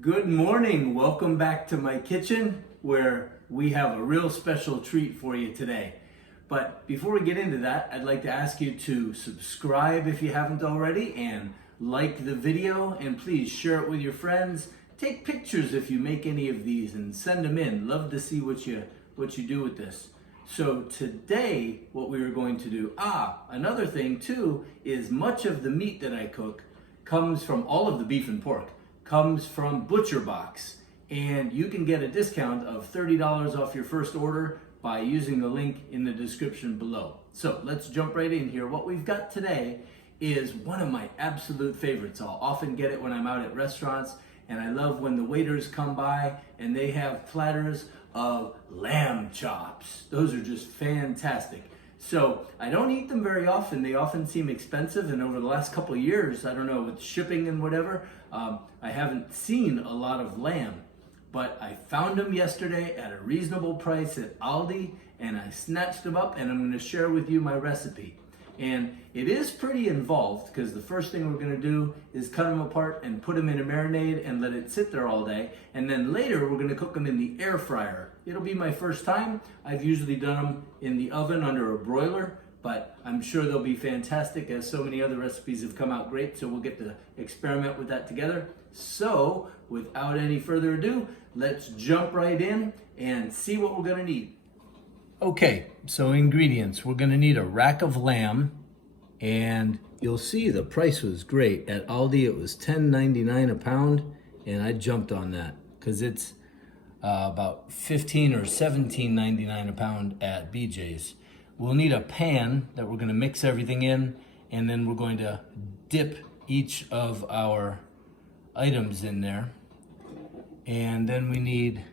Good morning. Welcome back to my kitchen where we have a real special treat for you today. But before we get into that, I'd like to ask you to subscribe if you haven't already and like the video, and please share it with your friends. Take pictures if you make any of these and send them in. Love to see what you do with this. So today what we are going to do, another thing too, is much of the meat that I cook comes from, all of the beef and pork comes from ButcherBox, and you can get a discount of $30 off your first order by using the link in the description below. So let's jump right in here. What we've got today is one of my absolute favorites. I'll often get it when I'm out at restaurants, and I love when the waiters come by and they have platters of lamb chops. Those are just fantastic. So I don't eat them very often. They often seem expensive, and over the last couple of years, I don't know, with shipping and whatever, I haven't seen a lot of lamb. But I found them yesterday at a reasonable price at Aldi, and I snatched them up, and I'm going to share with you my recipe. And it is pretty involved, because the first thing we're going to do is cut them apart and put them in a marinade and let it sit there all day. And then later we're going to cook them in the air fryer. It'll be my first time. I've usually done them in the oven under a broiler, but I'm sure they'll be fantastic, as so many other recipes have come out great. So we'll get to experiment with that together. So without any further ado, let's jump right in and see what we're going to need. Okay, so ingredients. We're going to need a rack of lamb, and you'll see the price was great. At Aldi it was $10.99 a pound, and I jumped on that because it's about $15 or $17.99 a pound at BJ's. We'll need a pan that we're going to mix everything in, and then we're going to dip each of our items in there. And then we need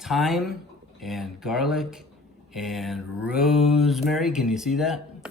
thyme and garlic and rosemary, can you see that?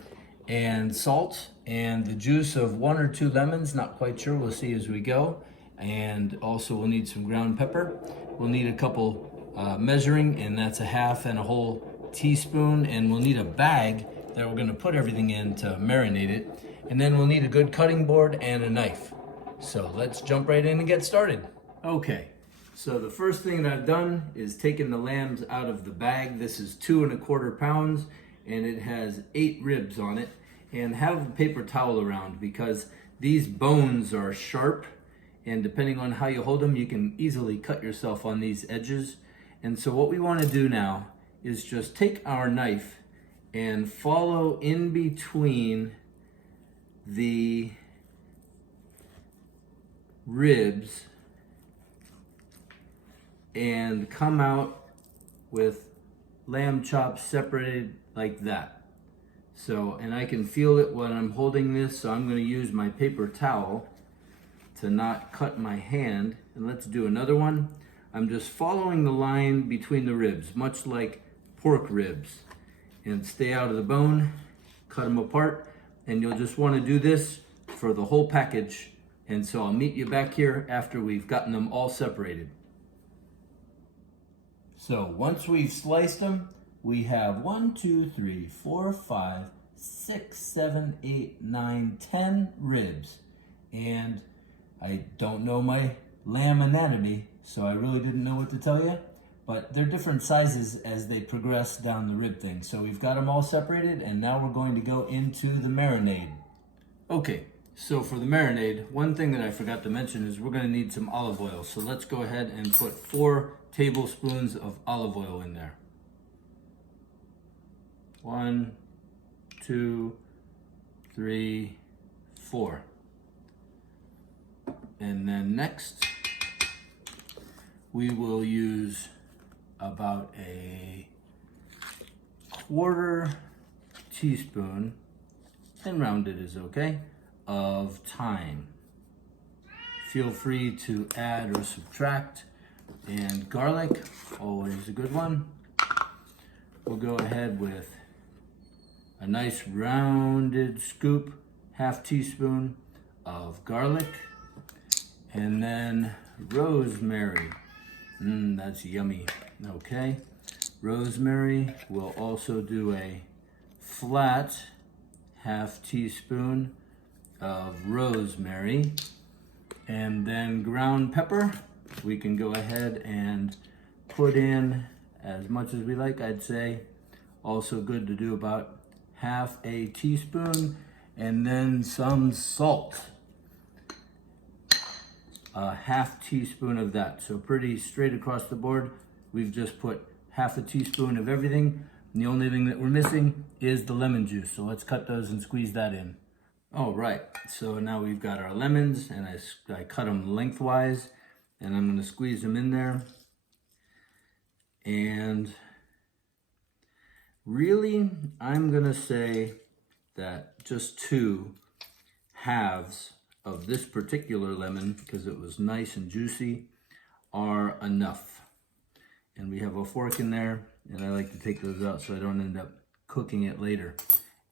And salt and the juice of 1 or 2 lemons, not quite sure, we'll see as we go. And also we'll need some ground pepper. We'll need a couple measuring, and that's a half and a whole teaspoon. And we'll need a bag that we're gonna put everything in to marinate it. And then we'll need a good cutting board and a knife. So let's jump right in and get started. Okay. So the first thing that I've done is taken the lambs out of the bag. This is 2 1/4 pounds, and it has 8 ribs on it. And have a paper towel around, because these bones are sharp, and depending on how you hold them, you can easily cut yourself on these edges. And so what we want to do now is just take our knife and follow in between the ribs and come out with lamb chops separated like that. So, and I can feel it when I'm holding this, so I'm going to use my paper towel to not cut my hand. And let's do another one. I'm just following the line between the ribs, much like pork ribs. And stay out of the bone, cut them apart, and you'll just want to do this for the whole package. And so I'll meet you back here after we've gotten them all separated. So once we've sliced them, we have 1, 2, 3, 4, 5, 6, 7, 8, 9, 10 ribs. And I don't know my lamb anatomy, so I really didn't know what to tell you, but they're different sizes as they progress down the rib thing. So we've got them all separated, and now we're going to go into the marinade. Okay, so for the marinade, one thing that I forgot to mention is we're going to need some olive oil. So let's go ahead and put 4 tablespoons of olive oil in there. 1, 2, 3, 4. And then next, we will use about a 1/4 teaspoon, and rounded is okay, of thyme. Feel free to add or subtract. And garlic, always a good one. We'll go ahead with a nice rounded scoop, 1/2 teaspoon of garlic. And then rosemary. That's yummy. Okay. Rosemary, we'll also do a flat 1/2 teaspoon of rosemary. And then ground pepper, we can go ahead and put in as much as we like, I'd say. Also good to do about half a teaspoon, and then some salt. A half teaspoon of that. So pretty straight across the board. We've just put half a teaspoon of everything. And the only thing that we're missing is the lemon juice. So let's cut those and squeeze that in. All right, so now we've got our lemons, and I cut them lengthwise, and I'm gonna squeeze them in there. And really, I'm gonna say that just 2 halves of this particular lemon, because it was nice and juicy, are enough. And we have a fork in there, and I like to take those out so I don't end up cooking it later.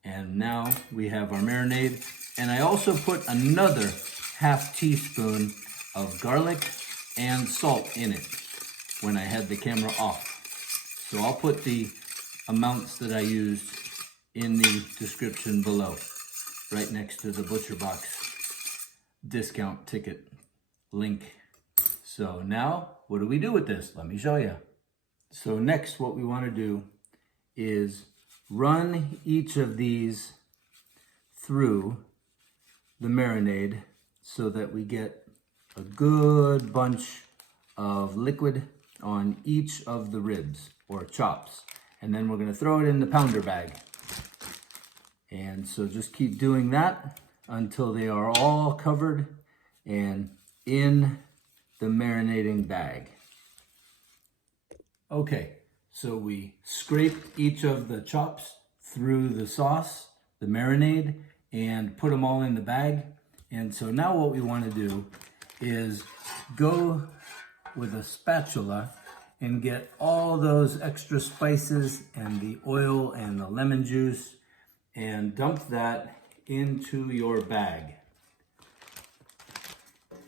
And now we have our marinade, and I also put another half teaspoon of garlic and salt in it when I had the camera off. So I'll put the amounts that I used in the description below, right next to the ButcherBox discount ticket link. So now, what do we do with this? Let me show you. So next, what we want to do is run each of these through the marinade so that we get a good bunch of liquid on each of the ribs or chops. And then we're going to throw it in the pounder bag. And so just keep doing that until they are all covered and in the marinating bag. Okay, so we scrape each of the chops through the sauce, the marinade, and put them all in the bag. And so now what we want to do is go with a spatula and get all those extra spices and the oil and the lemon juice and dump that into your bag,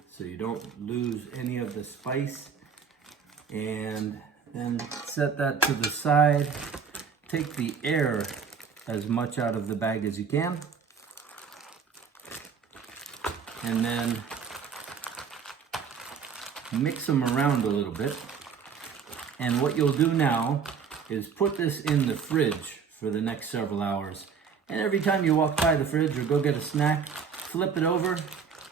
so you don't lose any of the spice. And then set that to the side. Take the air as much out of the bag as you can. And then mix them around a little bit. And what you'll do now is put this in the fridge for the next several hours. And every time you walk by the fridge or go get a snack, flip it over,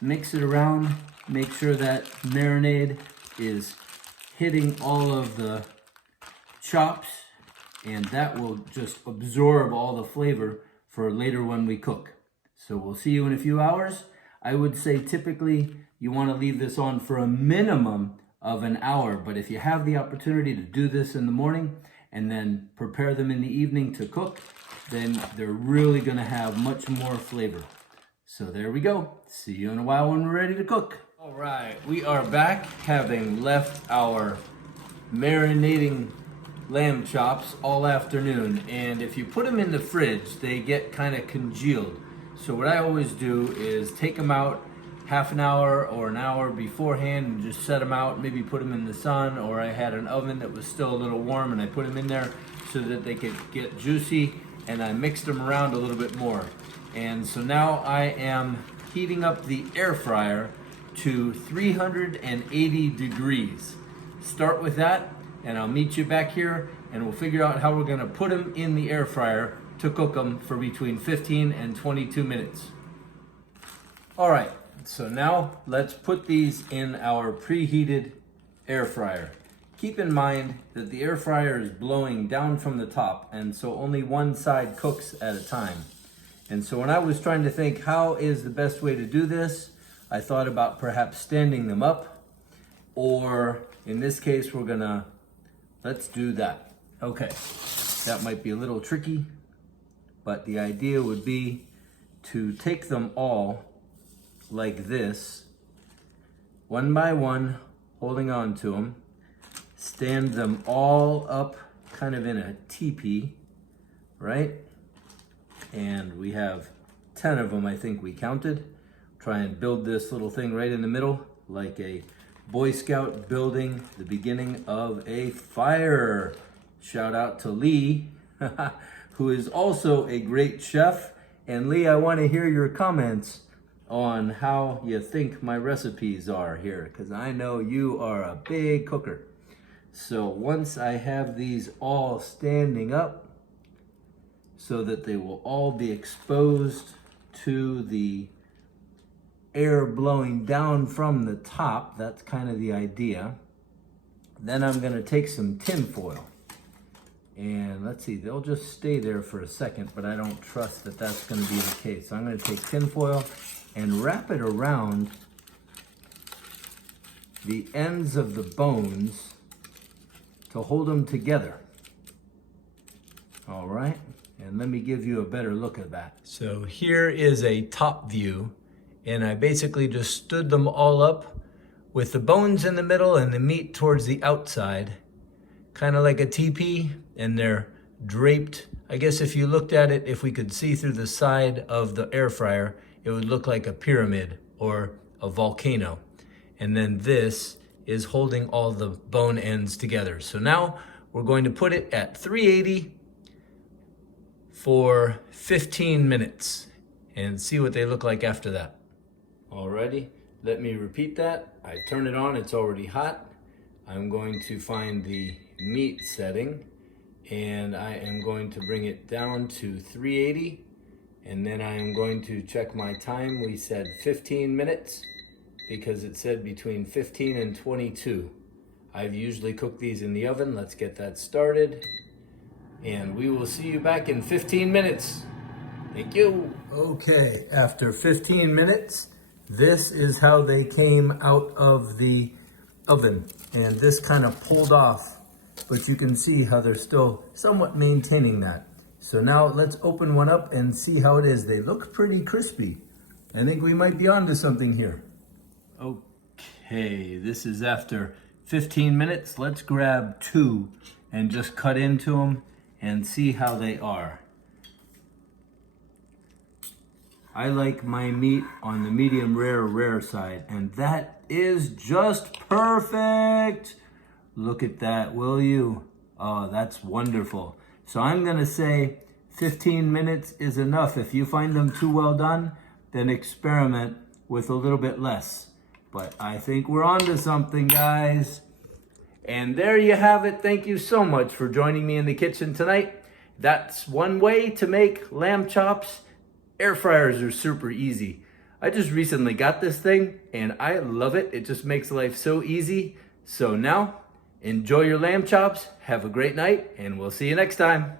mix it around, make sure that marinade is hitting all of the chops, and that will just absorb all the flavor for later when we cook. So we'll see you in a few hours. I would say typically you want to leave this on for a minimum of an hour, but if you have the opportunity to do this in the morning and then prepare them in the evening to cook, then they're really going to have much more flavor. So there we go. See you in a while when we're ready to cook. All right, we are back, having left our marinating lamb chops all afternoon. And if you put them in the fridge, they get kind of congealed. So what I always do is take them out half an hour or an hour beforehand and just set them out, maybe put them in the sun, or I had an oven that was still a little warm and I put them in there so that they could get juicy, and I mixed them around a little bit more. And so now I am heating up the air fryer to 380 degrees. Start with that, and I'll meet you back here and we'll figure out how we're gonna put them in the air fryer to cook them for between 15 and 22 minutes. All right, so now let's put these in our preheated air fryer. Keep in mind that the air fryer is blowing down from the top, and so only one side cooks at a time. And so when I was trying to think how is the best way to do this, I thought about perhaps standing them up, or in this case, let's do that. Okay, that might be a little tricky, but the idea would be to take them all like this, one by one, holding on to them, stand them all up kind of in a teepee, right? And we have 10 of them, I think we counted. Try and build this little thing right in the middle, like a Boy Scout building the beginning of a fire. Shout out to Lee, who is also a great chef. And Lee, I want to hear your comments on how you think my recipes are here, because I know you are a big cooker. So once I have these all standing up so that they will all be exposed to the air blowing down from the top, that's kind of the idea. Then I'm gonna take some tin foil. And let's see, they'll just stay there for a second, but I don't trust that that's gonna be the case. So I'm gonna take tin foil and wrap it around the ends of the bones to hold them together. All right, and let me give you a better look at that. So here is a top view, and I basically just stood them all up with the bones in the middle and the meat towards the outside, kind of like a teepee, and they're draped. I guess if you looked at it, if we could see through the side of the air fryer, it would look like a pyramid or a volcano. And then this is holding all the bone ends together. So now we're going to put it at 380 for 15 minutes and see what they look like after that. Alrighty, let me repeat that. I turn it on, it's already hot. I'm going to find the meat setting, and I am going to bring it down to 380, and then I am going to check my time. We said 15 minutes because it said between 15 and 22. I've usually cooked these in the oven. Let's get that started, and we will see you back in 15 minutes. Thank you. Okay, after 15 minutes, this is how they came out of the oven, and this kind of pulled off, but you can see how they're still somewhat maintaining that. So now let's open one up and see how it is. They look pretty crispy. I think we might be onto something here. Okay, this is after 15 minutes. Let's grab two and just cut into them and see how they are. I like my meat on the medium rare side, and that is just perfect. Look at that, will you? Oh, that's wonderful. So I'm gonna say 15 minutes is enough. If you find them too well done, then experiment with a little bit less. But I think we're on to something, guys. And there you have it. Thank you so much for joining me in the kitchen tonight. That's one way to make lamb chops. Air fryers are super easy. I just recently got this thing and I love it. It just makes life so easy. So now, enjoy your lamb chops, have a great night, and we'll see you next time.